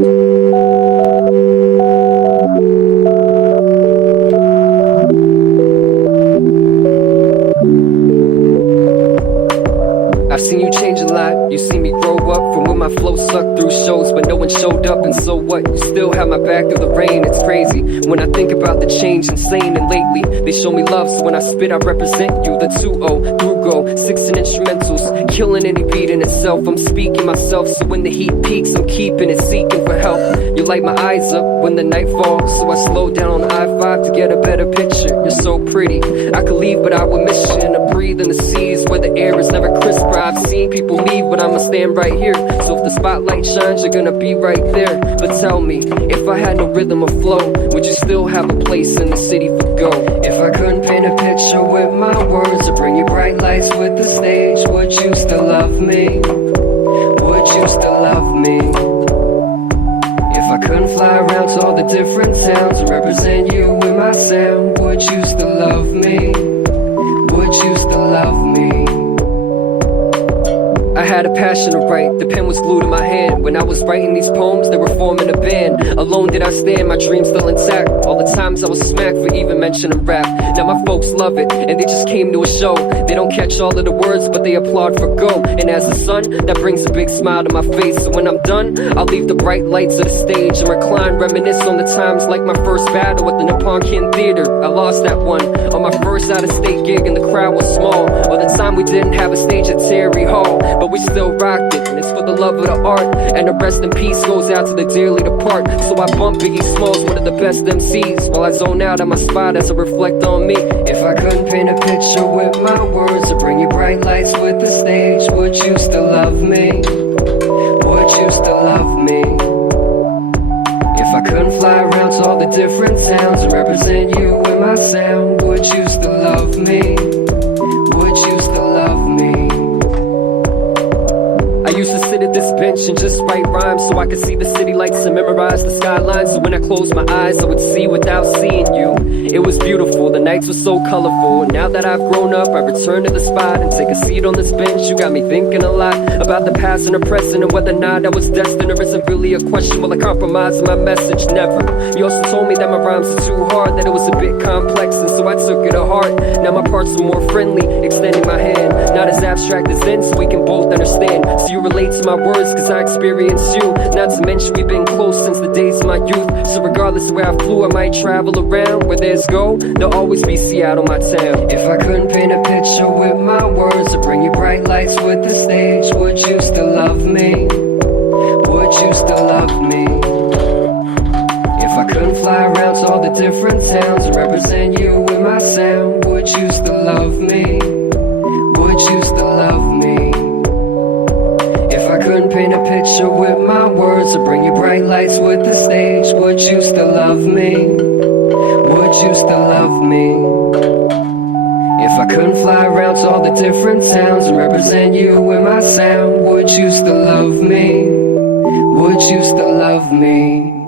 I've seen you change a lot, you see me grow up from when my flow sucked through shows but no one showed up, and so what? You still have my back through the rain, it's crazy when I think about the change, insane. And lately they show me love, so when I spit I represent you. The 2-0 through go, 6 in instrumentals, killing any beat in itself. I'm speaking myself, so when the heat peaks I'm keeping it, seeking for help. You light my eyes up when the night falls, so I slow down on I-5 to get a better picture. You're so pretty, I could leave but I would miss you. And I breathe in the seas where the air is never crisper. I've seen people leave but I'ma stand right here, so if the spotlight shines you're gonna be right there. But tell me, if I had no rhythm or flow, would you still have a place in the city for go? If I couldn't paint a picture with my words or bring you bright lights with the stage, would you still love me? Would you still love me? If I couldn't fly around to all the different towns and represent you with my sound, would you still love me? Would you still love me? I had a passion to write, the pen was glued in my hand. When I was writing these poems, they were forming a band. Alone did I stand, my dreams still intact. All the times I was smacked for even mentioning rap. Now my folks love it, and they just came to a show. They don't catch all of the words, but they applaud for go. And as a son, that brings a big smile to my face. So when I'm done, I'll leave the bright lights of the stage and recline, reminisce on the times like my first battle at the Nippon Kin Theater. I lost that one on my first out-of-state gig and the crowd was small. Or the time we didn't have a stage at Terry Hall, but we still rocked it, and it's for the love of the art. And the rest in peace goes out to the dearly depart. So I bump Biggie Smalls, one of the best MCs, while I zone out at my spot as I reflect on me. If I couldn't paint a picture with my words or bring you bright lights with the stage, would you still love me? Would you still love me? If I couldn't fly around to all the different towns and represent you with my sound, would you still love me? Would you still love me? I used to sit at this bench and just write rhymes so I could see the city lights and memorize the skyline. So when I closed my eyes I would see without seeing you. It was beautiful, the nights were so colorful. And now that I've grown up, I return to the spot and take a seat on this bench. You got me thinking a lot about the past and the present, and whether or not I was destined, or is it really a question? Will I compromise my message? Never. You also told me that my rhymes are too hard, that it was a bit complex, and so I took it to heart. Now my parts are more friendly, extending my hand, not as abstract as then, so we can both understand. So you relate to my words cause I experience you, not to mention we've been close since the days of my youth. So regardless of where I flew, I might travel around. Where there's go, there'll always be Seattle, my town. If I couldn't paint a picture with my words or bring you bright lights with the stage, would you still love me? Would you still love me? If I couldn't fly around to all the different towns and represent you with my sound, would you still love me? Would you still love me? If I couldn't paint a picture with my words or bring you bright lights with the stage, would you still love me? Would you still love me? If I couldn't fly around to all the different towns and represent you with my sound, would you still love me? Would you still love me?